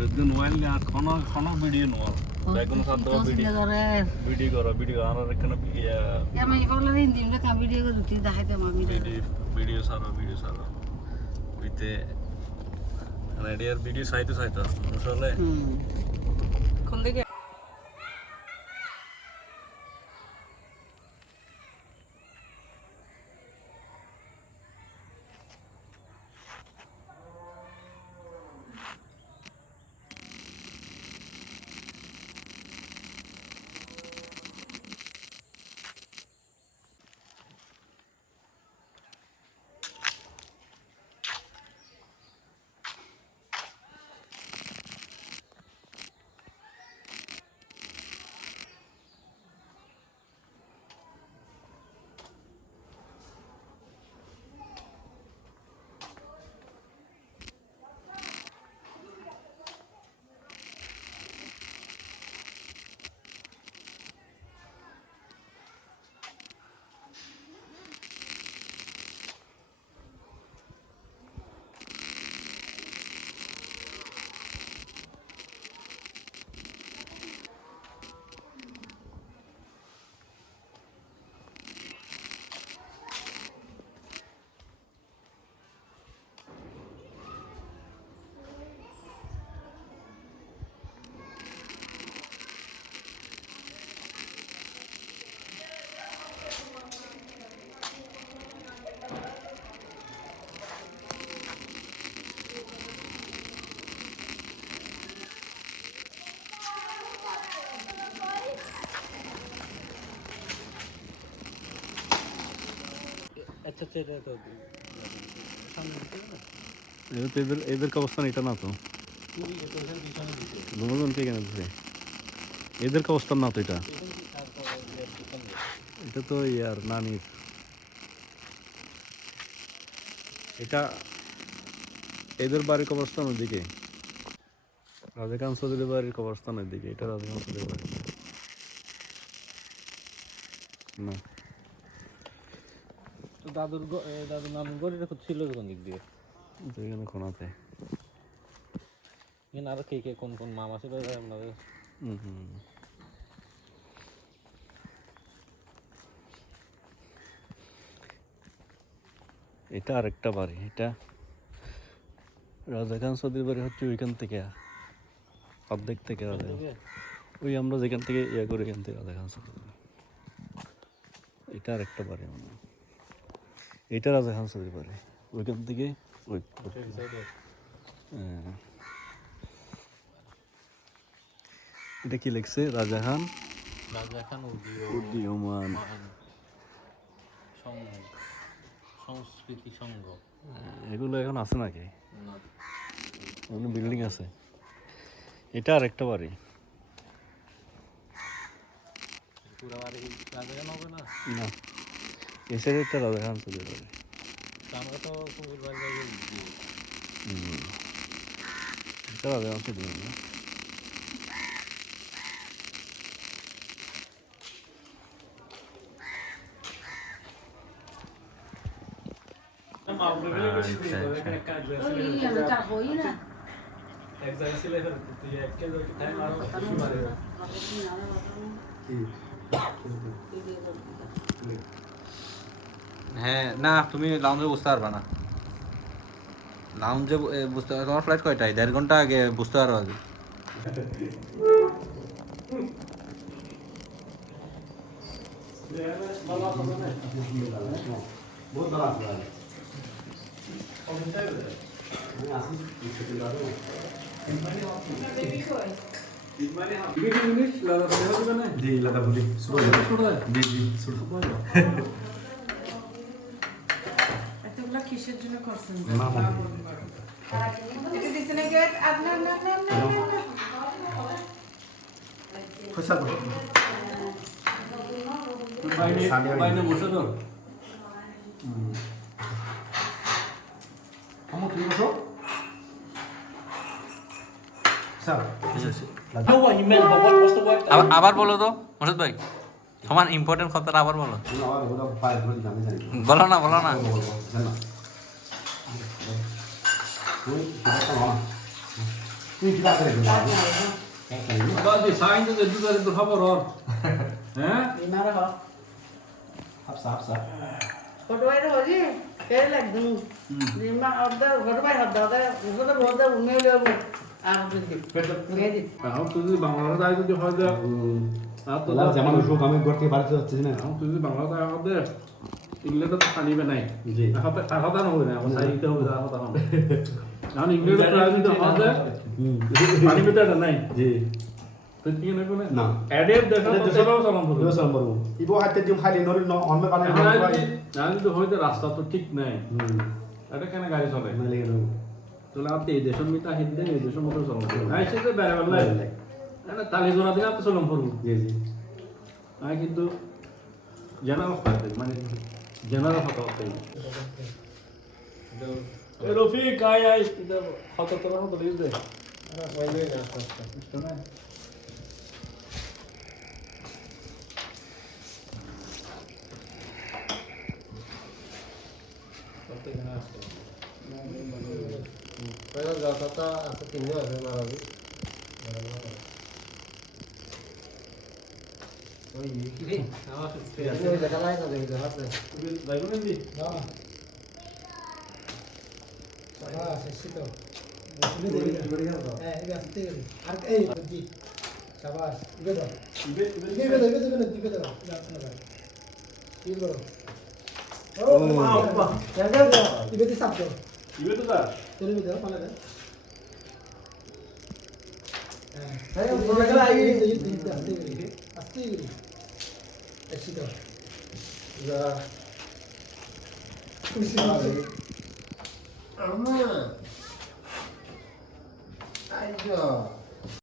বেগুন ওয়াইল আর খনা খনা ভিডিও নোয়াল বেগুন সাদ দাও ভিডিও করে। ভিডিও করো ভিডিও আর এখানে ইয়া আমি বলে দিন দিন কা ভিডিও করে তুই দেখাইতে মামি ভিডিও ভিডিও সারা ভিডিও সারা। উইতে আর ভিডিও সাইতে সাইতে আসলে কোন দিকে? এটা না এদের অবস্থান এটা না তো। দুজনকে কেন দিছে? এদের অবস্থান না তো এটা। এটা তো ইয়ার নানির। এটা এদের বাড়ির কবরস্থান ওদিকে রাজাকান্ত চৌধুরীর বাড়ির কবরস্থান ওদিকে এটা রাজাকান্ত চৌধুরীর বাড়ি। না। দাদুর দাদুর নানুর গড়িটা ছিল কোন দিক দিয়ে? এখানে খোনাতে এখানে আরও কে কে কোন কোন মামা ছিল ভাই আপনাদের হুম এটা আরেকটা বাড়ি এটা রাজা রাজাখান চৌধুরীর বাড়ি হচ্ছে ওইখান থেকে অর্ধেক থেকে রাজা ওই আমরা যেখান থেকে ইয়ে করি এখান থেকে রাজা খান চৌধুরী এটা আরেকটা বাড়ি। এটা রাজা খান চৌধুরীর বাড়ি ওইখান থেকে ওই হ্যাঁ। এটা কি লিখছে? রাজা খান রাজা খান উদীয়মান সংস্কৃতি সংঘ। এগুলো এখন আছে নাকি? ওখানে বিল্ডিং আছে। এটা আরেকটা বাড়ি। পুরো বাড়ি রাজা খান হবে না? না। এসে দেখতে পাবে হ্যাঁ তুলে পাবে আমরা তো কুমির বাজারে দেখতে পাবে অংশে দিন না। Thank you. হ্যাঁ না তুমি লাউঞ্জে বুঝতে পারবে না লাউঞ্জে বুঝতে পারবে তোমার ফ্লাইট কয়টায় দেড় ঘণ্টা আগে বুঝতে পারো আগে এতগুলা কিসের জন্য করছেন? এটা দিছে নাকি আপনার না না না বাইরে বসে আবার বলো তো মসুদ ভাই। তোমার ইম্পর্টেন্ট কথাটা আবার বলো। বলো না বলো না। তুই কি তাড়াতাড়ি দিবি? বাজি সাইন তো খবর হ হাফসা, হাফসা। ফটো বাইরে হজি কেড়ে লাগদম দিমা অর্ধ বাইরে অর্ধ অর্ধ ফটো অর্ধ উনে লব আর দিদি তুই বাংলাতে যাই যদি হয় যে আর তো সুখ আমি ঘর থেকে বাড়িতে না তুই যদি বাংলাতে হবে ইংরেজিতে তো পানিবে নাই জি। এখন কথা হবে না এখন সাইতে হবে কথা হবে এখন ইংরেজিতে প্রায় যদি হবে হুম। পানি পেতে এটা নাই জি না দেখা তো সালাম ইবো হাতে জিম খালি নরি অন্য রাস্তা তো ঠিক নাই এটা কেন গাড়ি চলে মানে লেগে তাহলে আপনি এই দেশের এই দেশের মতো চলন করবে আই সেটা বেড়ে বেড়ে এটা তালি জোড়া দিলে আপনি চলন করব জি জি আমি কিন্তু জেনারেল মানে জেনারেল রফিক আয় আয় এটা হত তোর মতো লিজ দে Wah, sesitu. Ini diberikan tuh. Eh, ini itu. Harga eh berdi. Sabar, itu tuh. Ini itu itu itu itu itu itu. Itu. Oh, mau apa? Jangan tuh. Ibu itu satu. Ibu itu kan? Terus itu apa lagi? Saya mau lagi. Itu itu itu asli beri. Asli beri. Sesitu. Ya. Kursi. যাইব নেকি ইবে তো তার Ayo.